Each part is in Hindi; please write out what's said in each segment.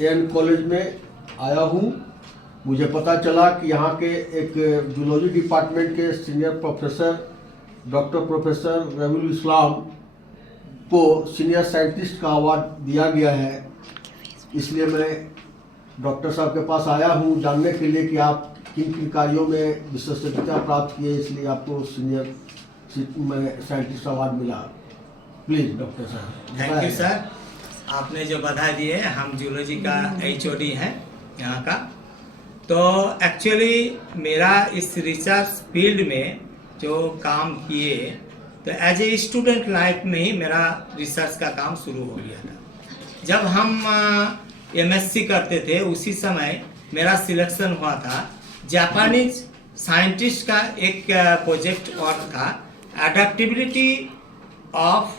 एन कॉलेज में आया हूँ। मुझे पता चला कि यहाँ के एक जूलॉजी डिपार्टमेंट के सीनियर प्रोफेसर डॉक्टर प्रोफेसर रवीउल इस्लाम को सीनियर साइंटिस्ट का अवार्ड दिया गया है। इसलिए मैं डॉक्टर साहब के पास आया हूँ जानने के लिए कि आप किन किन कार्यों में विशेषज्ञता प्राप्त किए, इसलिए आपको सीनियर साइंटिस्ट अवार्ड मिला। प्लीज डॉक्टर साहब। थैंक यू सर, आपने जो बधाई दी है। हम जूलॉजी का HOD हैं यहाँ का। तो एक्चुअली मेरा इस रिसर्च फील्ड में जो काम किए तो एज ए स्टूडेंट लाइफ में ही मेरा रिसर्च का काम शुरू हो गया था। जब हम MSc करते थे उसी समय मेरा सिलेक्शन हुआ था। जापानीज साइंटिस्ट का एक प्रोजेक्ट और था, adaptability of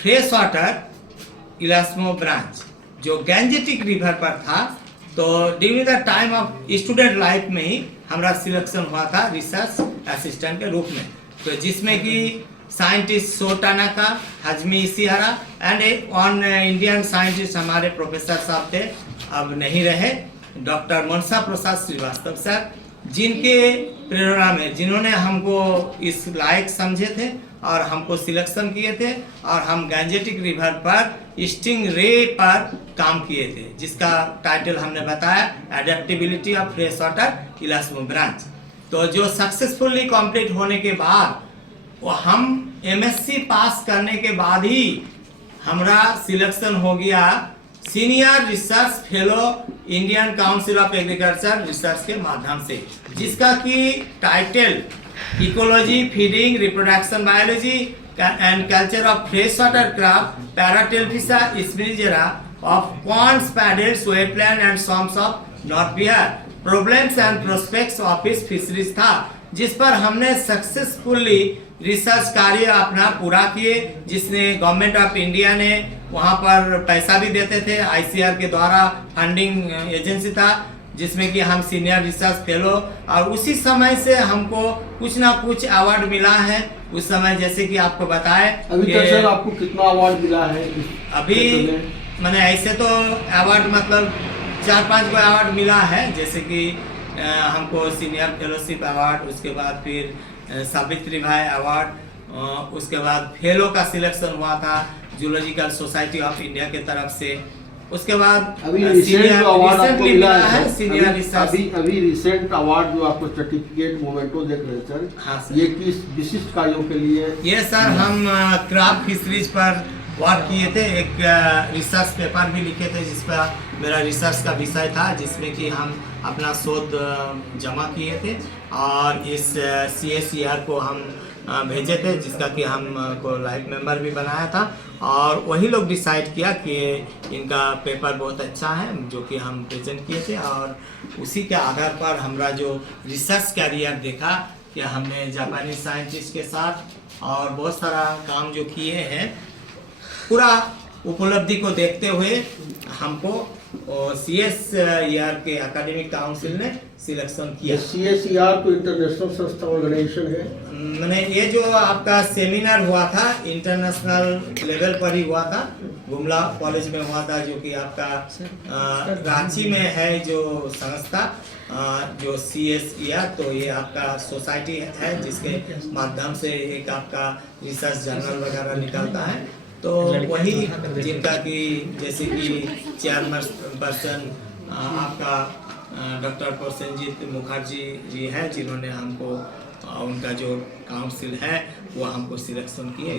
fresh water elasmobranch, जो गैंजेटिक रिवर पर था। तो during the time of student life में ही हमारा सिलेक्शन हुआ था रिसर्च असिस्टेंट के रूप में। तो जिसमें कि scientist Sho Tanaka, Hajime Ishihara and one Indian scientist हमारे प्रोफेसर साहब थे, अब नहीं रहे, डॉक्टर मनसा प्रसाद श्रीवास्तव सर, जिनके प्रेरणा में जिन्होंने हमको इस लायक समझे थे और हमको सिलेक्शन किए थे। और हम गैंजेटिक रिवर पर स्टिंग रे पर काम किए थे, जिसका टाइटल हमने बताया adaptability of fresh water elasmobranch. तो जो सक्सेसफुली कंप्लीट होने के बाद वो हम MSc पास करने के बाद ही हमारा सिलेक्शन हो गया senior research fellow Indian Council of Agriculture Research के माध्यम से, जिसका कि title ecology, feeding, reproduction biology and culture of fresh water crab Paratelphusa spinigera of ponds, paddles, wetland and swamps of North Bihar, problems and prospects of इस फिशरीज था, जिस पर हमने सक्सेसफुली रिसर्च कार्य अपना पूरा किए, जिसने गवर्नमेंट ऑफ इंडिया ने वहाँ पर पैसा भी देते थे। ICAR के द्वारा फंडिंग एजेंसी था, जिसमें कि हम सीनियर रिसर्च फेलो, और उसी समय से हमको कुछ ना कुछ अवार्ड मिला है। उस समय जैसे कि आपको बताए अभी तक सर आपको कितना अवार्ड मिला है? अभी मैंने ऐसे तो अवार्ड मतलब 4-5 को अवार्ड मिला है, जैसे कि हमको सीनियर फेलोशिप अवार्ड, उसके बाद फिर सावित्री भाई अवार्ड, उसके बाद फेलो का सिलेक्शन हुआ था जूलॉजिकल सोसाइटी ऑफ इंडिया के तरफ से। उसके बाद अभी रिसेंट अवार्ड आपको मिला है सीनियर रिसर्च। अभी रिसेंट अवार्ड जो आपको सर्टिफिकेट मोमेंटो देख रहे हैं सर। हाँ सर। ये किस विशिष्ट कार्यों के लिए? ये सर हम क्रॉप फिशरीज पर वर्क किए थे, एक रिसर्च पेपर भी लिखे थे जिस पर मेरा रिसर्च का विषय था, जिसमें कि हम अपना शोध जमा किए थे और इस CSER को हम भेजे थे, जिसका कि हम को लाइफ मेंबर भी बनाया था। और वही लोग डिसाइड किया कि इनका पेपर बहुत अच्छा है, जो कि हम प्रेजेंट किए थे। और उसी के आधार पर हमारा जो रिसर्च कैरियर देखा कि हमने जापानी साइंटिस्ट के साथ और बहुत सारा काम जो किए हैं, पूरा उपलब्धि को देखते हुए हमको CSER के एकेडमिक काउंसिल ने सिलेक्शन किया। CSER तो इंटरनेशनल संस्था ऑर्गेनाइजेशन है। मैंने ये जो आपका सेमिनार हुआ था इंटरनेशनल लेवल पर ही हुआ था, गुमला कॉलेज में हुआ था, जो कि आपका रांची में है जो संस्था जो CSER। तो ये आपका सोसाइटी है जिसके माध्यम से एक आपका रिसर्च जर्नल वगैरह निकलता है। तो वही जिनका कि जैसे कि चेयरपर्सन आपका डॉक्टर प्रसेनजीत मुखर्जी जी हैं, जिन्होंने हमको उनका जो काउंसिल है वो हमको सिलेक्शन किए।